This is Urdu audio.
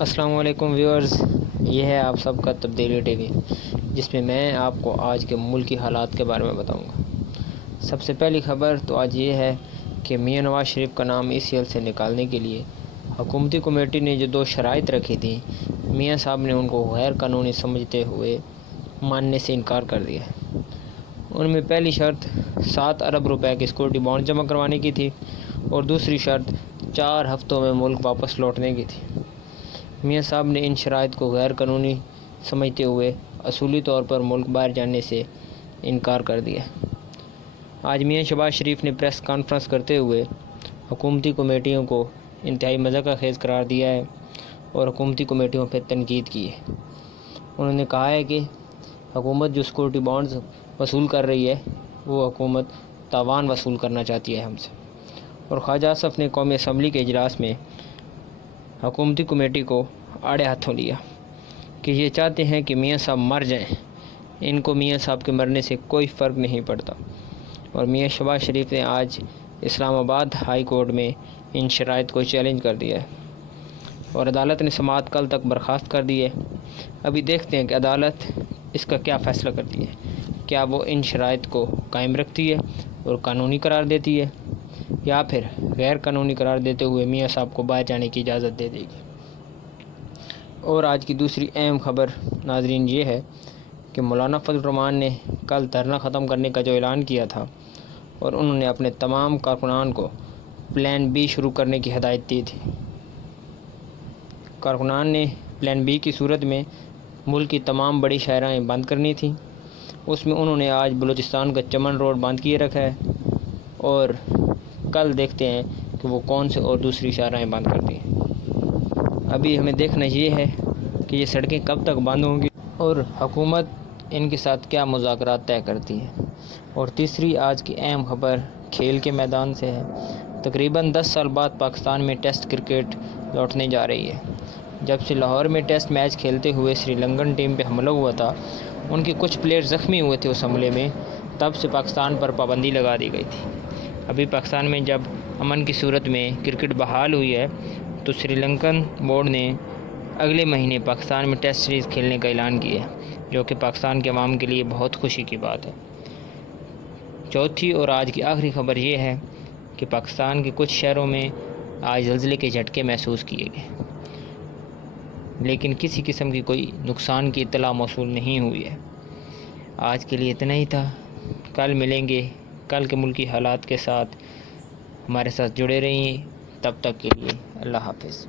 السلام علیکم ویورز، یہ ہے آپ سب کا تبدیلی ٹی وی، جس میں میں آپ کو آج کے ملکی حالات کے بارے میں بتاؤں گا۔ سب سے پہلی خبر تو آج یہ ہے کہ میاں نواز شریف کا نام ECL سے نکالنے کے لیے حکومتی کمیٹی نے جو 2 شرائط رکھی تھیں، میاں صاحب نے ان کو غیر قانونی سمجھتے ہوئے ماننے سے انکار کر دیا۔ ان میں پہلی شرط 7 ارب روپے کے سیکورٹی بانڈ جمع کروانے کی تھی اور دوسری شرط 4 ہفتوں میں ملک واپس لوٹنے کی تھی۔ میاں صاحب نے ان شرائط کو غیر قانونی سمجھتے ہوئے اصولی طور پر ملک باہر جانے سے انکار کر دیا۔ آج میاں شہباز شریف نے پریس کانفرنس کرتے ہوئے حکومتی کمیٹیوں کو انتہائی مذاق خیز قرار دیا ہے اور حکومتی کمیٹیوں پر تنقید کی ہے۔ انہوں نے کہا ہے کہ حکومت جو سیکورٹی بانڈز وصول کر رہی ہے، وہ حکومت تاوان وصول کرنا چاہتی ہے ہم سے۔ اور خواجہ آصف نے قومی اسمبلی کے اجلاس میں حکومتی کمیٹی کو آڑے ہاتھوں لیا کہ یہ چاہتے ہیں کہ میاں صاحب مر جائیں، ان کو میاں صاحب کے مرنے سے کوئی فرق نہیں پڑتا۔ اور میاں شہباز شریف نے آج اسلام آباد ہائی کورٹ میں ان شرائط کو چیلنج کر دیا ہے اور عدالت نے سماعت کل تک برخاست کر دی ہے۔ ابھی دیکھتے ہیں کہ عدالت اس کا کیا فیصلہ کرتی ہے، کیا وہ ان شرائط کو قائم رکھتی ہے اور قانونی قرار دیتی ہے یا پھر غیر قانونی قرار دیتے ہوئے میاں صاحب کو باہر جانے کی اجازت دے دے گی۔ اور آج کی دوسری اہم خبر ناظرین یہ ہے کہ مولانا فضل الرحمان نے کل دھرنا ختم کرنے کا جو اعلان کیا تھا اور انہوں نے اپنے تمام کارکنان کو پلان B شروع کرنے کی ہدایت دی تھی۔ کارکنان نے پلان B کی صورت میں ملک کی تمام بڑی شاہراہیں بند کرنی تھیں۔ اس میں انہوں نے آج بلوچستان کا چمن روڈ بند کیے رکھا ہے اور کل دیکھتے ہیں کہ وہ کون سے اور دوسری شاہراہیں بند کرتی ہیں۔ ابھی ہمیں دیکھنا یہ ہے کہ یہ سڑکیں کب تک بند ہوں گی اور حکومت ان کے ساتھ کیا مذاکرات طے کرتی ہے۔ اور تیسری آج کی اہم خبر کھیل کے میدان سے ہے۔ تقریباً 10 سال بعد پاکستان میں ٹیسٹ کرکٹ لوٹنے جا رہی ہے۔ جب سے لاہور میں ٹیسٹ میچ کھیلتے ہوئے سری لنکن ٹیم پہ حملہ ہوا تھا، ان کے کچھ پلیئر زخمی ہوئے تھے اس حملے میں، تب سے پاکستان پر پابندی لگا دی گئی تھی۔ ابھی پاکستان میں جب امن کی صورت میں کرکٹ بحال ہوئی ہے تو سری لنکن بورڈ نے اگلے مہینے پاکستان میں ٹیسٹ سیریز کھیلنے کا اعلان کیا ہے، جو کہ پاکستان کے عوام کے لیے بہت خوشی کی بات ہے۔ چوتھی اور آج کی آخری خبر یہ ہے کہ پاکستان کے کچھ شہروں میں آج زلزلے کے جھٹکے محسوس کیے گئے، لیکن کسی قسم کی کوئی نقصان کی اطلاع موصول نہیں ہوئی ہے۔ آج کے لیے اتنا ہی تھا، کل ملیں گے کل کے ملکی حالات کے ساتھ۔ ہمارے ساتھ جڑے رہیے، تب تک کے لیے اللہ حافظ۔